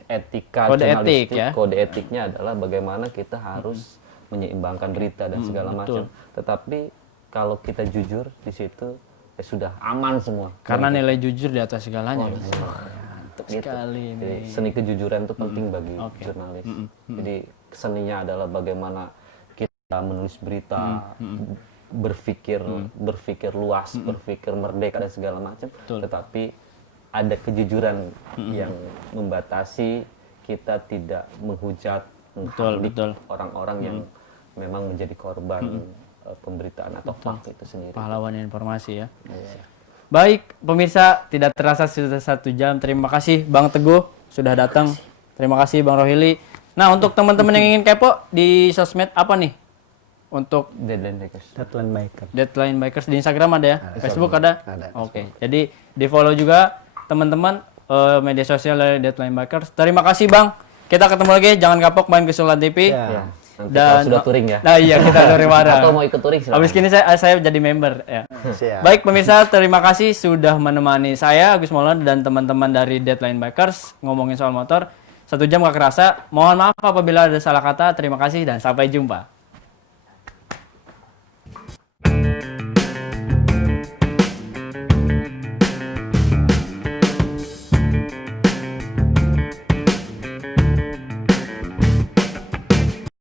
etika Kode jurnalistik, etik ya. kode etiknya adalah bagaimana kita harus menyeimbangkan berita dan segala macam. Tetapi kalau kita jujur di situ ya sudah aman semua. Karena nilai jujur di atas segalanya. Mantap gitu. Sekali Jadi nih. seni kejujuran itu penting bagi jurnalis. Jadi seninya adalah bagaimana kita menulis berita, berpikir luas, berpikir merdeka dan segala macam. Tetapi ada kejujuran yang membatasi kita tidak menghujat, menghardik orang-orang yang memang menjadi korban pemberitaan atau hoax itu sendiri. Pahlawan informasi ya. Baik, pemirsa, tidak terasa sudah 1 jam. Terima kasih Bang Teguh sudah datang. Terima kasih Bang Rohili. Nah, untuk teman-teman yang ingin kepo di sosmed apa nih? Untuk Deadline Bakers. Deadline biker. Deadline Bikers di Instagram ada ya? Facebook ada? Ada. Oke. Jadi di-follow juga teman-teman media sosial dari Deadline Bikers. Terima kasih Bang. Kita ketemu lagi, jangan kapok main ke Sultan TV. Ya. Nanti kalau sudah touring ya. Nah iya, kita touring bareng. Atau mau ikut touring silakan. Habis ini saya jadi member ya. Siap. Baik pemirsa, terima kasih sudah menemani saya Agus Maulana dan teman-teman dari Deadline Bikers ngomongin soal motor. 1 jam gak kerasa. Mohon maaf apabila ada salah kata. Terima kasih dan sampai jumpa.